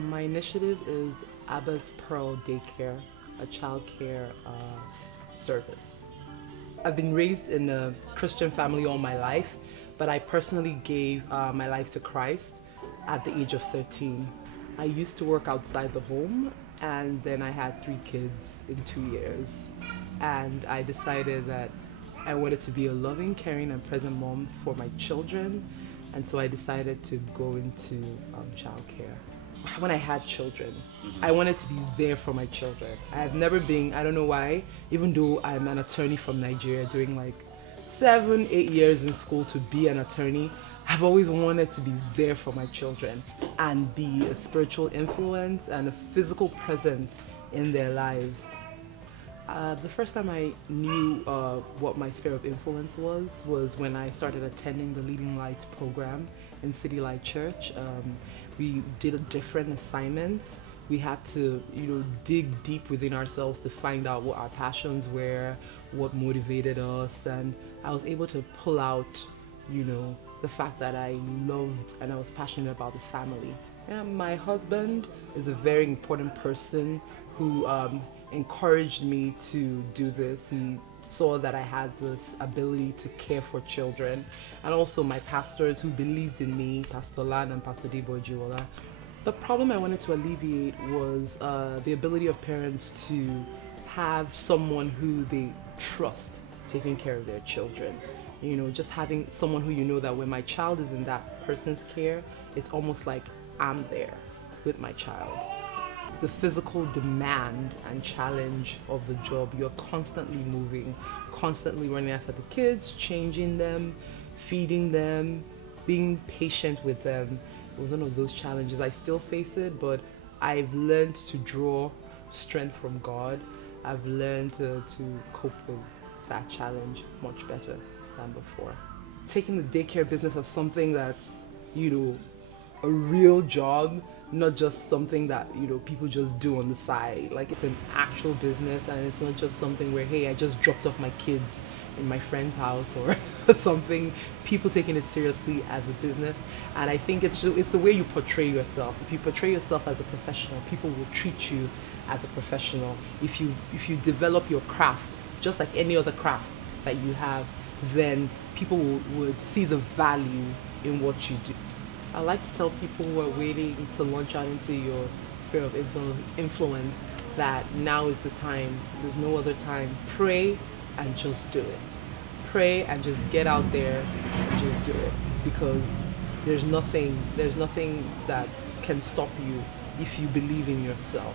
My initiative is Abba's Pearl Daycare, a childcare service. I've been raised in a Christian family all my life, but I personally gave my life to Christ at the age of 13. I used to work outside the home, and then I had 3 kids in 2 years. And I decided that I wanted to be a loving, caring, and present mom for my children, and so I decided to go into childcare. When I had children, I wanted to be there for my children. I've never been, I don't know why, even though I'm an attorney from Nigeria doing like 7, 8 years in school to be an attorney, I've always wanted to be there for my children and be a spiritual influence and a physical presence in their lives. The first time I knew what my sphere of influence was when I started attending the Leading Lights program in City Light Church. We did different assignments. We had to, dig deep within ourselves to find out what our passions were, what motivated us, and I was able to pull out, the fact that I loved and I was passionate about the family. And my husband is a very important person who encouraged me to do this. He saw that I had this ability to care for children, and also my pastors who believed in me, Pastor Lan and Pastor Debo Jiwola. The problem I wanted to alleviate was the ability of parents to have someone who they trust taking care of their children. Just having someone who that when my child is in that person's care, it's almost like I'm there with my child. The physical demand and challenge of the job, you're constantly moving, constantly running after the kids, changing them, feeding them, being patient with them. It was one of those challenges. I still face it, but I've learned to draw strength from God. I've learned to cope with that challenge much better than before. Taking the daycare business as something that's, a real job, not just something that people just do on the side. Like, it's an actual business, and it's not just something where, hey, I just dropped off my kids in my friend's house or something. People taking it seriously as a business, and I think it's the way you portray yourself. If you portray yourself as a professional, people will treat you as a professional. If you develop your craft just like any other craft that you have, then people would see the value in what you do. I like to tell people who are waiting to launch out into your sphere of influence that now is the time. There's no other time. Pray and just do it. Pray and just get out there and just do it, because there's nothing that can stop you if you believe in yourself.